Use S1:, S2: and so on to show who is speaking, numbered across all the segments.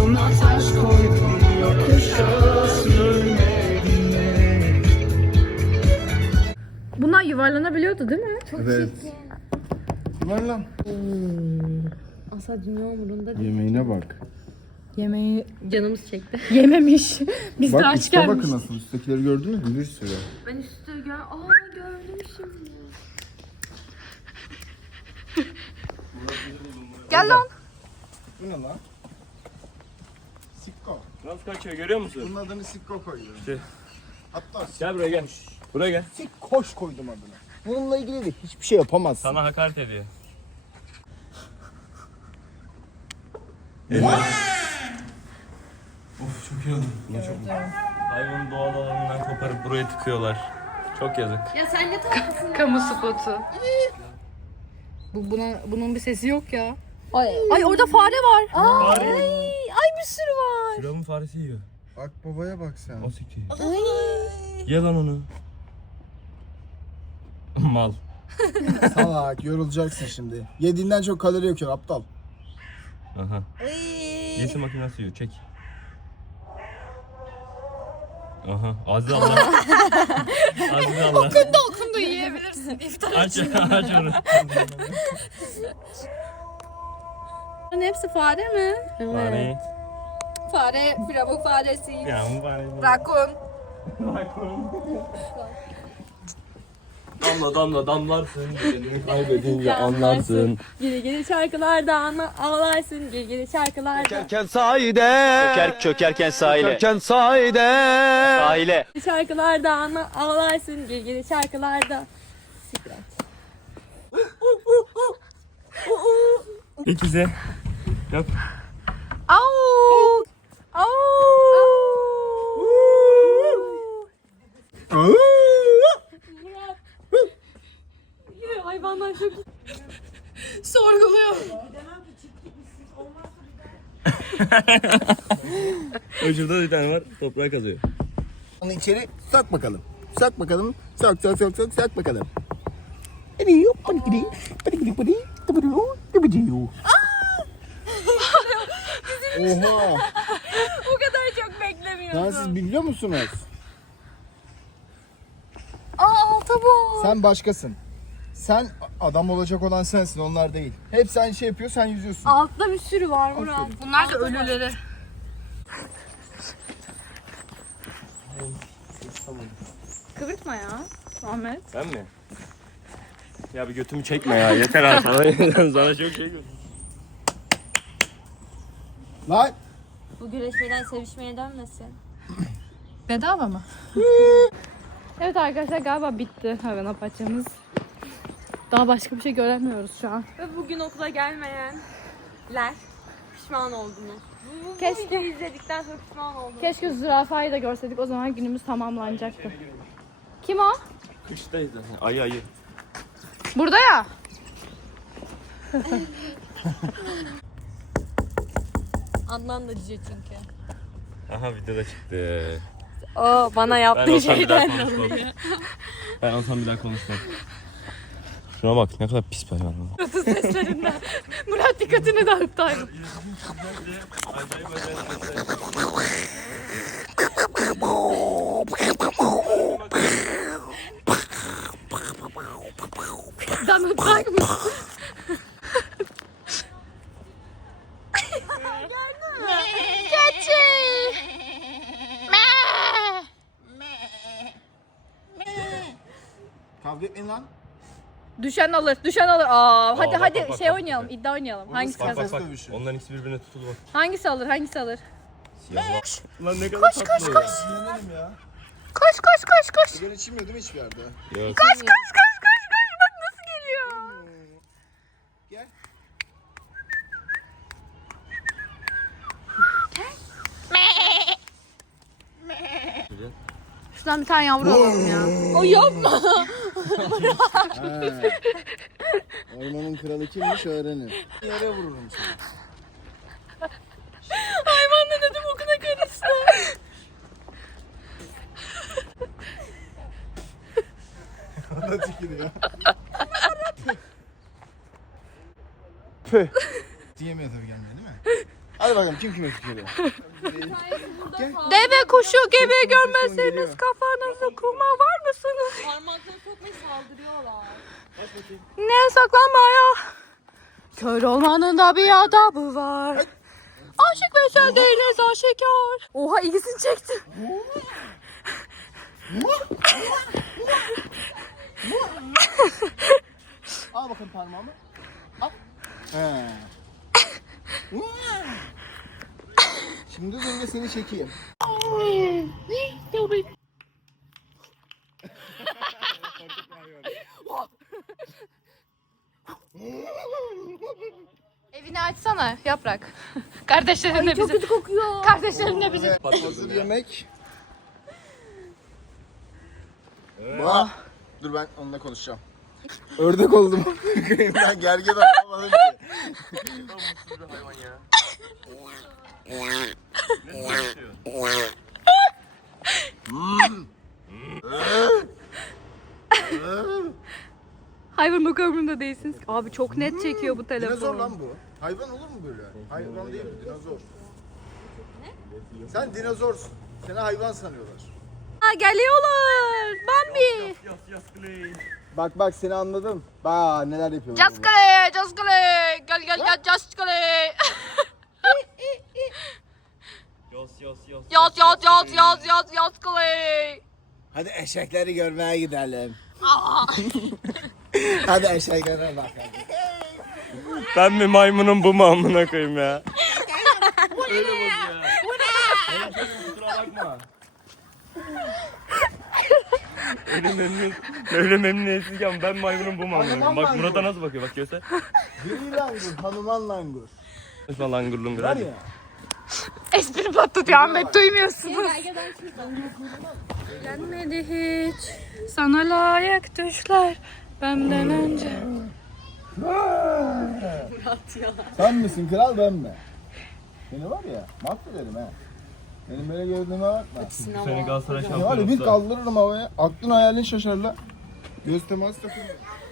S1: Koluna taş koydum yokuşa sürmedin.
S2: Bunlar yuvarlanabiliyordu değil mi?
S3: Çok
S4: Evet. Var lan.
S3: Asla dünya umurunda değil.
S4: Yemeğine bak.
S2: Yemeği
S3: Canımız çekti.
S2: yememiş. Biz de
S4: Bak
S2: aç
S4: üstte
S2: gelmiş.
S4: bakın nasıl. Üsttekileri gördünüz mü? Bir sürü.
S3: Ben üstte gördüm şimdi.
S2: Gel lan.
S4: Bu ne lan? Sikko.
S5: Nasıl kaçıyor görüyor musun?
S4: Bunun adını Sikko koydum.
S5: İşte.
S4: Hatta
S5: Gel buraya gel. Buraya gel.
S4: Sikkoş koydum adını. Bununla ilgili de hiçbir şey yapamazsın.
S5: Sana hakaret ediyor.
S4: Of çok iyi oldu.
S5: Hayvanın doğal alanından koparıp buraya tıkıyorlar. Çok yazık.
S3: Ya sen ne tatlısın.
S2: Kamu spotu. Bunun bir sesi yok ya. Ay orada fare var.
S5: Fare.
S2: Ay bir sürü var.
S5: Firavun faresi yiyor.
S4: Bak babaya bak sen.
S5: O sikti. Ye lan onu. Mal.
S4: Salak yorulacaksın şimdi. Yediğinden çok kalori yakıyor aptal.
S5: Aha. Yesin makinesi yiyor. Çek. Aha. Aziz Allah. Aziz Allah.
S2: Okundu yiyebilirsin. İftar
S5: Aç onu.
S2: Bunların hepsi fare mi?
S5: Fareyi.
S2: Fare, firavun faresi.
S5: Ya bu fareyi.
S2: Rakun.
S5: Damla damla damlarsın. Kendini kaybedince anlarsın.
S2: Geri geri şarkılardan ağlarsın. Geri geri şarkılardan.
S6: Çökerken sahile. Çökerken sahile. Çökerken sahile. Sahile.
S2: Şarkılardan ağlarsın. Geri geri şarkılarda.
S5: İkisi. Yap.
S2: Au! Au! Yine hayvanlar çok sorguluyor.
S5: Şurada bir tane var. Toprağa kazıyor.
S4: Onu içeri sok bakalım. Sok bakalım. Sok bakalım. Hadi yok. Hadi gidi. Hadi gidi. Hadi gidi. Oha.
S2: Bu kadar çok beklemiyordum.
S4: Ya siz biliyor musunuz?
S2: Tabu.
S4: Sen başkasın. Sen adam olacak olan sensin, onlar değil. Hep sen şey yapıyor, sen yüzüyorsun.
S2: Altta bir sürü var Murat. Bunlar da ölüleri. Kıvırtma ya Ahmet.
S5: Ben mi? Ya bir götümü çekme ya. Yeter abi sana çok şey götür.
S4: Lan!
S3: Bu güreşmeden sevişmeye dönmesin.
S2: Bedava mı? Evet arkadaşlar galiba bitti hayvan apaçamız. Daha başka bir şey göremiyoruz şu an.
S3: Ve bugün okula gelmeyenler pişman oldunuz. Bu
S2: Keşke.
S3: videoyu izledikten sonra pişman oldunuz.
S2: Keşke zürafayı da görseydik, o zaman günümüz tamamlanacaktı. Kim o?
S5: Kıştayız da. Ayı.
S2: Burada ya.
S3: Adnan da cüce çünkü.
S5: Aha videoda çıktı.
S3: O bana
S5: Ben
S3: yaptığı
S5: olsam bir daha
S3: şeyden
S5: konuşmam. Ben olsam bir daha konuşmam. Şuna bak ne kadar pis bir hayvan.
S2: Seslerinden. Murat dikkatini dağıttı hayvan. Damıtsak mı?
S4: Kavga etmeyin lan.
S2: Düşen alır, düşen alır. Aa, hadi
S5: bak,
S2: hadi
S5: bak,
S2: şey
S5: bak,
S2: oynayalım,
S5: bak.
S2: iddia oynayalım. Hangisi
S5: Bak
S2: kazanır?
S5: bak bak.
S4: dövüşü.
S5: Onların ikisi birbirine tutuldu bak.
S2: Hangisi alır, hangisi alır?
S5: Siyah. Lan ne kadar tatlı.
S4: Sinirlenim ya.
S2: Koş koş koş koş.
S4: Sigara içilmiyor değil mi hiçbir yerde?
S5: Yok.
S2: Koş koş koş koş koş. Bak nasıl geliyor.
S4: Gel.
S2: Şuradan bir tane yavru alalım ya. O yapma.
S4: Ha. Ormanın kralı kimmiş öğrenin. Yere vururum seni.
S2: Hayvan ne dedim okuna karıştı.
S4: O da tükürüyor. Diyemiyor tabii gelmiyor değil mi? Hadi bakalım kim kime tutuyor?
S2: Deve kuşu gibi görmezseniz kafanızı kuma var mısınız?
S3: Parmaklarını sokmayı saldırıyorlar.
S2: Ne saklanmaya? Kör olmanın da bir adabı var. Aşık ve sen değiliz aşikar. Oha ikisini çektim.
S4: Al bakın parmağımı. Al. He. Şimdi ben de seni çekeyim.
S2: Evini açsana Yaprak. Kardeşlerinle bizi. Çok kötü kokuyor. Kardeşlerinle bizi.
S4: Hazır yemek. Bah. Dur ben onunla konuşacağım. Ördek oldum. Ben gergin olamadım ki.
S5: hayvan ya.
S2: Hayvan o umurumda değilsiniz. Abi çok net çekiyor bu telefon.
S4: Dinozor lan bu. Hayvan olur mu böyle? Hayvan değil mi? Dinozor. Ne? Sen dinozorsun. Seni hayvan sanıyorlar.
S2: Aa, geliyorlar. Bambi.
S5: Yas Clay.
S4: Bak seni anladım. Bak neler yapıyorlar.
S2: Just Clay, Just Clay. Gel gel Just Clay. Yaz Clay.
S4: Hadi eşekleri görmeye gidelim. Hadi eşeklere bak hadi.
S5: Ben mi maymunum bu mu amına koyayım ya? Öyle bak ya. Kusura bakma. Öyle memnuniyetsizken ben maymunum bu mu amına koyayım? Bak Murat'a nasıl bakıyor bak göster.
S4: Gri langur, hanuman langur.
S5: Lütfen langur lungur
S4: Var
S5: hadi.
S4: ya.
S2: Espri patlatıyor Ahmet, duymuyorsunuz. Gelmedi hiç. Sana layık düşler benden önce.
S4: Sen misin kral ben mi? Seni var ya mahvederim ha. Benim böyle gördüğüme bakma.
S5: Seni Galatasaray
S4: Seni var
S5: şampiyonu
S4: ya bir
S5: olsa.
S4: kaldırırım havaya. Aklın hayalin şaşar la. Göz teması takılıyor.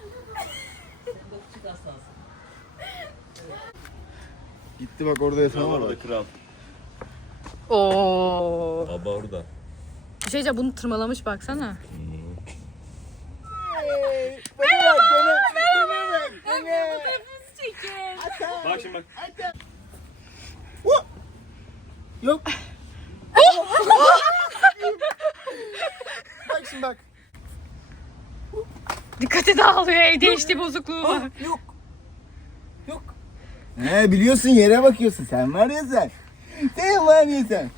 S4: Gitti bak orada yatağı var.
S5: Orada kral.
S2: Oo.
S5: Baba orada.
S2: Bir şey diyeceğim, bunu tırmalamış baksana.
S5: Bak şimdi bak.
S4: Yok. Bak şimdi bak.
S2: Dikkati dağılıyor, ADHD bozukluğu var.
S4: Yok. Yok. Biliyorsun yere bakıyorsun. Sen var ya sen. Sen var ya sen.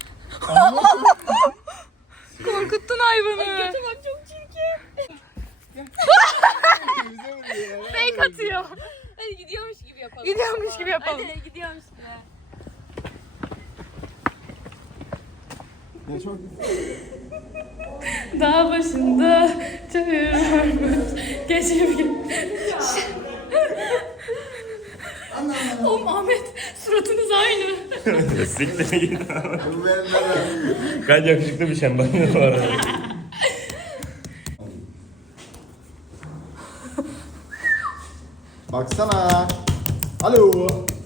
S2: Korkuttun hayvanı.
S3: Bak çok çirkin.
S2: Fake atıyor.
S3: Hadi gidiyormuş gibi yapalım.
S2: Gidiyormuş gibi yapalım.
S3: Hadi gidiyormuş gibi.
S4: Ne çok
S2: Dağ başında çayır varmış. Geçip Oğlum Ahmet, suratınız aynı.
S5: Siktir git.
S4: bu vermeden.
S5: Gayet yakışıklı bir şemben bu arada.
S4: Baksana. Alo.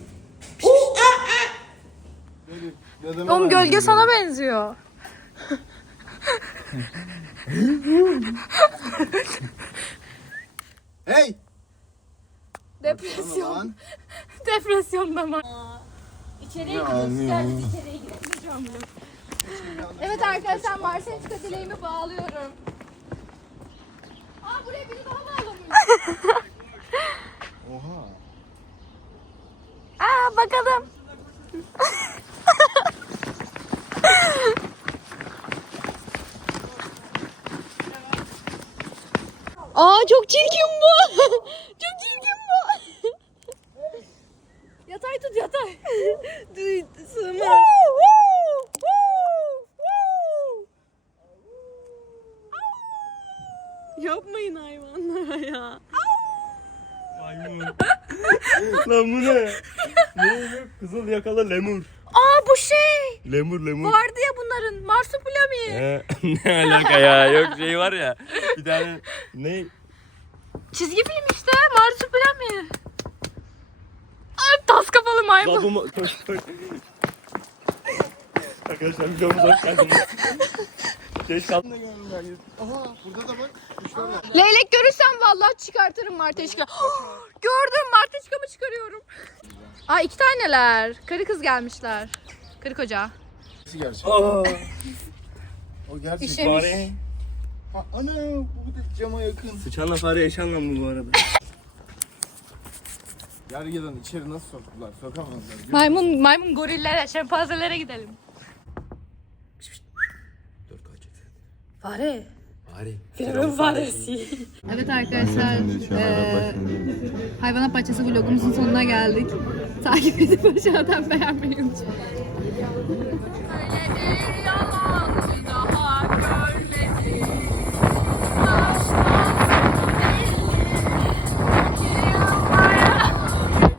S2: Oğlum gölge sana benziyor.
S4: Hey.
S2: Depresyon.
S4: Lan.
S2: Depresyonda mı?
S3: İçeriye
S4: Ya,
S3: gidiyoruz.
S4: ne
S3: Gel
S4: ya?
S3: biz içeriye gidelim.
S2: Evet arkadaşlar, Marsençka dileğimi bağlıyorum. Aa, buraya biri daha bağlamış.
S4: Oha.
S2: Aa, bakalım. Aa, çok çirkin bu. Çok çirkin bu. Yatay tut, yatay. Sığmaz.
S3: Yapmayın hayvanlara ya.
S5: Maymun. Lan bu ne? Ne bu? Kızıl yakalı lemur.
S2: Aa, bu şey.
S5: Lemur.
S2: Vardı ya bunların. Marsupilami.
S5: Ne alaka ya? Yok şey var ya. Bir tane ne?
S2: Çizgi film işte. Marsupilami. Ay, tas kafalı maymun.
S5: Koş. Arkadaşlar videomuza hoş geldiniz. Geç kaldım.
S4: Aha burada da bak. Kuşlar var.
S2: Leylek görürsem vallahi çıkartırım marteşka. Gördüm, marteşkamı çıkarıyorum. Aa, 2 taneler. Karı kız gelmişler. Karı koca.
S4: Gerçek.
S5: Aa,
S4: O gerçek.
S2: İşemiş.
S5: fare.
S4: Ha, ana bu da cama yakın.
S5: Sıçanla fare yaşanmam bu arada.
S4: Gergedan içeri nasıl soktular? Sokamazlar.
S2: Maymun gorillere, şempanzelere gidelim. Fare. Firavun faresi. Evet arkadaşlar, hayvanat bahçesi vlogumuzun sonuna geldik. Takip edip aşağıdan beğenmeyi unutmayın.